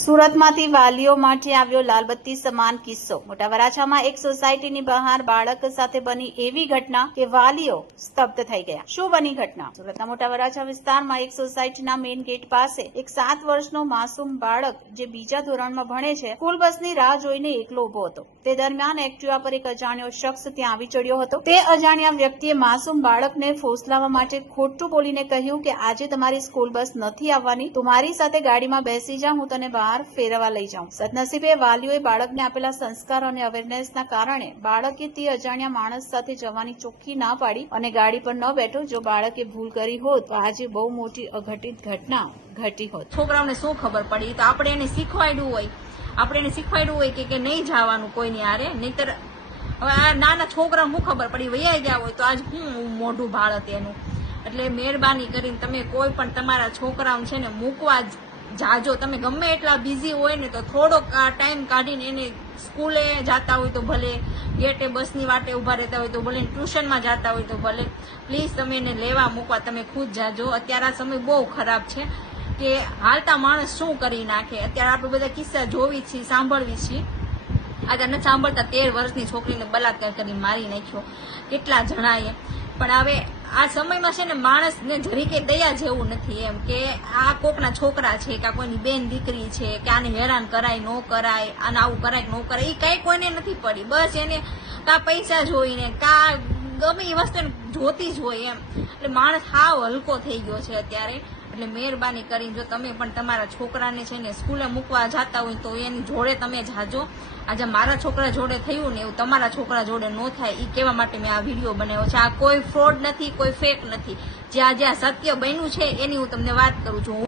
સુરતમાંથી વાલીઓ માટે આવ્યો લાલબત્તી સમાન કિસ્સો। મોટા વરાછામાં એક સોસાયટીની બહાર બાળક સાથે બની એવી ઘટના કે વાલીઓ સ્તબ્ધ થઈ ગયા। શું બની ઘટના? સુરતના મોટા વરાછા વિસ્તારમાં એક સોસાયટીના મેઇન ગેટ પાસે એક 7 વર્ષનો માસૂમ બાળક જે બીજા ધોરણમાં ભણે છે, સ્કૂલ બસની રાહ જોઈને એકલો ઉભો હતો। તે દરમિયાન એક્ટિવા પર એક અજાણ્યો શખ્સ ત્યાં આવી ચડ્યો હતો। તે અજાણ્યા વ્યક્તિએ માસૂમ બાળકને ફોસલાવવા માટે ખોટું બોલીને કહ્યું કે આજે તમારી સ્કૂલ બસ નથી આવવાની, તું મારી સાથે ગાડીમાં બેસી જા, હું તને બહાર ફેરવા લઈ જાઉં। સદનસીબે વાલીઓએ બાળકને આપેલા સંસ્કાર અને અવેરનેસના કારણે બાળકે તે અજાણ્યા માણસ સાથે જવાની ચોખ્ખી ના પાડી અને ગાડી પર ન બેઠો। જો બાળકે ભૂલ કરી હોત તો આજે બહુ મોટી અઘટિત ઘટના ઘટી હોત। છોકરાઓને શું ખબર પડી? તો આપણે એને શીખવાડ્યું હોય કે નહીં જવાનું કોઈની હારે, નહીતર હવે આ નાના છોકરા શું ખબર પડી વૈયા ગયા હોય તો આજ હું મોઢું ભાળત એનું। એટલે મહેરબાની કરીને તમે કોઈ પણ તમારા છોકરાઓ છે ને મૂકવા જાજો। તમે ગમે એટલા બિઝી હોય ને તો થોડોક ટાઈમ કાઢીને એને સ્કૂલે જતા હોય તો ભલે, ગેટે બસની વાટે ઉભા રહેતા હોય તો ભલે, ટ્યુશનમાં જતા હોય તો ભલે, પ્લીઝ તમે એને લેવા મૂકવા તમે ખુદ જાજો। અત્યારે આ સમય બહુ ખરાબ છે કે હાલતા માણસ શું કરી નાખે। અત્યારે આપણે બધા કિસ્સા જોવી છીએ, સાંભળવી છીએ। આજે નથી સાંભળતા 13 વર્ષની છોકરીને બલાત્કાર કરીને મારી નાખ્યો, કેટલા જણાએ। પણ હવે આ સમયમાં છે ને માણસને જરીકે દયા જેવું નથી એમ કે આ કોકના છોકરા છે કે કોઈની બેન દીકરી છે કે આને હેરાન કરાય ન કરાય, આને આવું કરાય ન કરાય, એ કઈ કોઈને નથી પડી। બસ એને કા પૈસા જોઈને કા ગમે એ વસ્તુ જોતી જ હોય એમ। એટલે માણસ હાવ હલકો થઈ ગયો છે અત્યારે। એટલે મહેરબાની કરીને જો તમે પણ તમારા છોકરાને છે ને સ્કૂલે મૂકવા જતા હોય તો એની જોડે તમે જાજો। આજે મારા છોકરા જોડે થયું ને એવું તમારા છોકરા જોડે ન થાય એ કહેવા માટે મેં આ વિડીયો બનાવ્યો છે। આ કોઈ ફ્રોડ નથી, કોઈ ફેક નથી। જ્યાં જ્યાં સત્ય બન્યું છે એની હું તમને વાત કરું છું।